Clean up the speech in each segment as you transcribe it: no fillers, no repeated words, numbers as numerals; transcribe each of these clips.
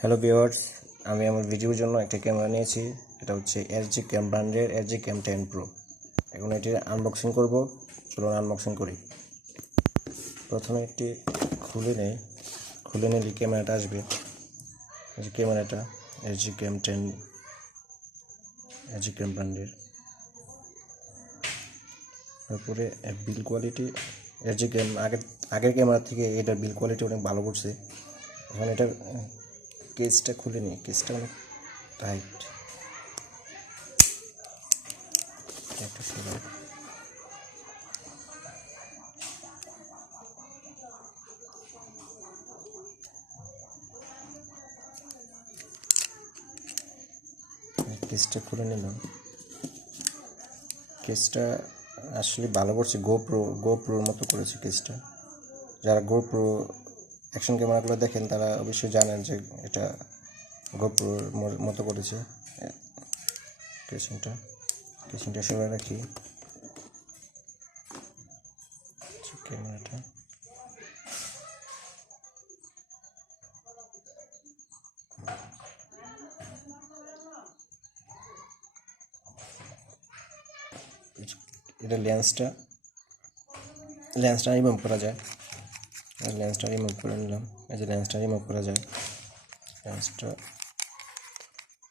Hello viewers, আমি আমার ভিডিওর জন্য একটা ক্যামেরা নিয়েছি। এটা হচ্ছে SJCAM ব্র্যান্ডের SJCAM 10 Pro। এখন এটির আনবক্সিং করব। চলুন আনবক্সিং করি। প্রথমে একটি খুলে নিলে ক্যামেরাটা আসবে। এই যে ক্যামেরাটা SJCAM 10 SJCAM ব্র্যান্ডের। তারপরে বিল কোয়ালিটি SJCAM আগের ক্যামেরা থেকে এটার বিল কোয়ালিটি অনেক ভালো করছে। এখন এটার কেসটা খুলে নিই। কেসটা অনেক টাইট। একটা সরাই। কেসটা খুলে নিলাম। কেসটা আসলে ভালো করছে, গোপ্রোর মতো করেছে কেসটা। যারা গোপ্রো অ্যাকশন ক্যামেরাগুলো দেখেন তারা অবশ্যই জানেন যে এটা গোপ্রোর মতো করেছে। কেসিংটা সবাই রাখি। ক্যামেরাটা এটা লেন্সটা রিমুভ করা যায়। লেন্সটা রিমুভ করে নিলাম। এই যে লেন্সটা রিমুভ করা যায়। লেন্সটা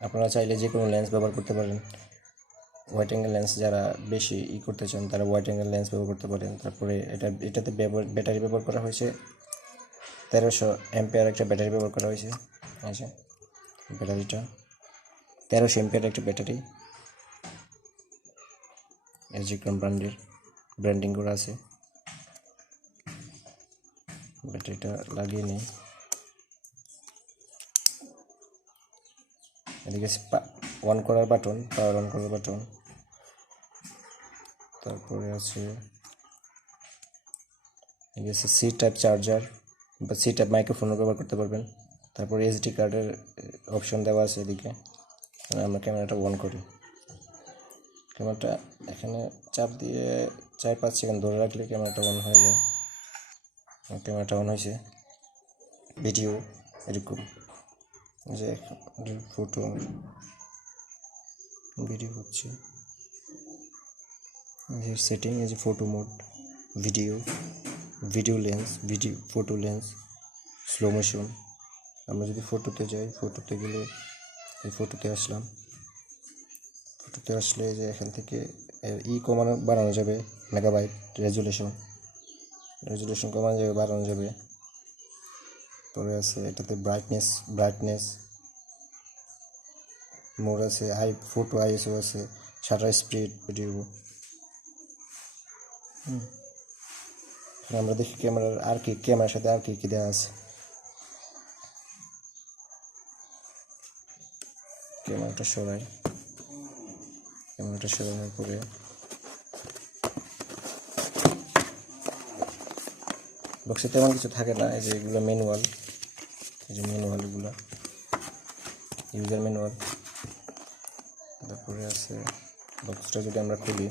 আপনারা চাইলে যে কোনো লেন্স ব্যবহার করতে পারেন। ওয়াইড অ্যাঙ্গেল লেন্স যারা বেশি করতে চান তারা ওয়াইড অ্যাঙ্গেল লেন্স ব্যবহার করতে পারেন। তারপরে এটাতে ব্যাটারি ব্যবহার করা হয়েছে 1300 অ্যাম্পিয়ার একটা ব্যাটারি ব্যবহার করা হয়েছে। আচ্ছা, ব্যাটারিটা 1300 অ্যাম্পিয়ার একটা ব্যাটারি। SJCAM ব্র্যান্ডের ব্র্যান্ডিং করা আছে। ব্যাটারিটা লাগিয়ে নিই। এদিকে অন করার বাটন, পাওয়ার অন করার বাটন। তারপরে আছে সি টাইপ চার্জার বা সি টাইপ মাইক্রোফোনও ব্যবহার করতে পারবেন। তারপরে SD কার্ডের অপশন দেওয়া আছে এদিকে। আমরা ক্যামেরাটা অন করি। ক্যামেরাটা এখানে চাপ দিয়ে 4-5 সেকেন্ড ধরে রাখলে ক্যামেরাটা অন হয়ে যায়। ক্যামেরাটা অন হয়েছে। ভিডিও এরকম যে ফটো ভিডিও হচ্ছে। সেটিং, এই যে photo mode, video lens, photo lens, slow motion. আমরা যদি ফটোতে যাই, ফটোতে গেলে এই ফটোতে আসলে যে এখান থেকে বাড়ানো যাবে। মেগাবাইট রেজুলেশন কমানো যাবে, বাড়ানো যাবে। পরে আছে এটাতে ব্রাইটনেস মোড আছে, ফটো ISO আছে, শাটার স্পিড, ভিডিও। আমরা দেখি ক্যামেরার সাথে আর কি দেওয়া আছে। ক্যামেরাটা সরানোর পরে বক্সে তেমন কিছু থাকে না। এই যে এগুলো ম্যানুয়াল, এগুলো ইউজার ম্যানুয়াল। তারপরে আছে বক্সটা যদি আমরা খুলি,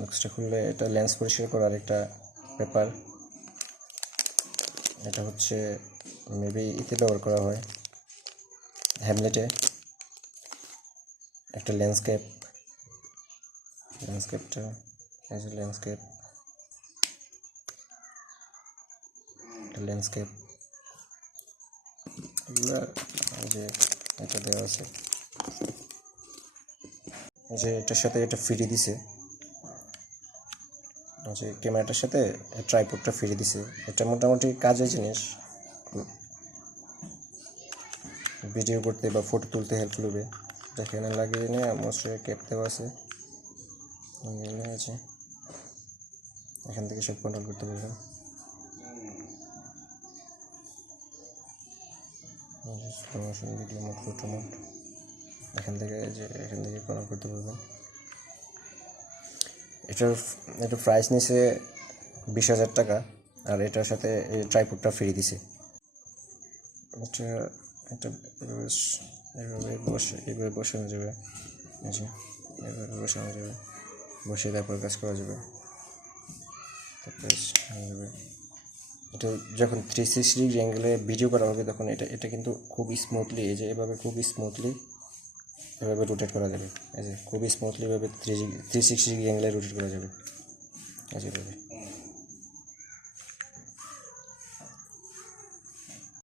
বক্সটা খুললে এটা লেন্স পরিষ্কার করার একটা পেপার। এটা হচ্ছে মেবি ইতে ব্যবহার করা হয়, হ্যামলেটে। একটা ল্যান্ডস্কেপটা এই যে ল্যান্ডস্কেপ এগুলো যে এটা দেওয়া আছে। যে এটার সাথে এটা ফ্রি দিছে, যে ক্যামেরাটার সাথে ট্রাইপডটা ফ্রি দিছে। এটা মোটামুটি কাজের জিনিস, ভিডিও করতে বা ফটো তুলতে হেল্প করবে। এখানে লাগিয়ে নিয়ে মোস্টলি ক্যাপ দেওয়া আছে, এখান থেকে সব কন্ট্রোল করতে পারবেন। Slow motion, video mode, photo mode এখান থেকে কন্ট্রোল করতে পারবেন। এটা প্রাইস নিছে 20,000 টাকা, আর এটার সাথে এই ট্রাইপডটা ফ্রি দিছে। এটা এভাবে বসানো যাবে। বসে তারপর কাজ করা যাবে। তারপরে এটা যখন 360 ডিগ্রি অ্যাঙ্গেলে ভিডিও করা হবে তখন এটা কিন্তু খুব স্মুথলি, এই যে এভাবে খুব স্মুথলি এভাবে রোটেট করা যাবে। এই যে খুবই স্মুথলি এভাবে 360 ডিগ্রি অ্যাঙ্গেলে রোটেট করা যাবে, এই যে এভাবে।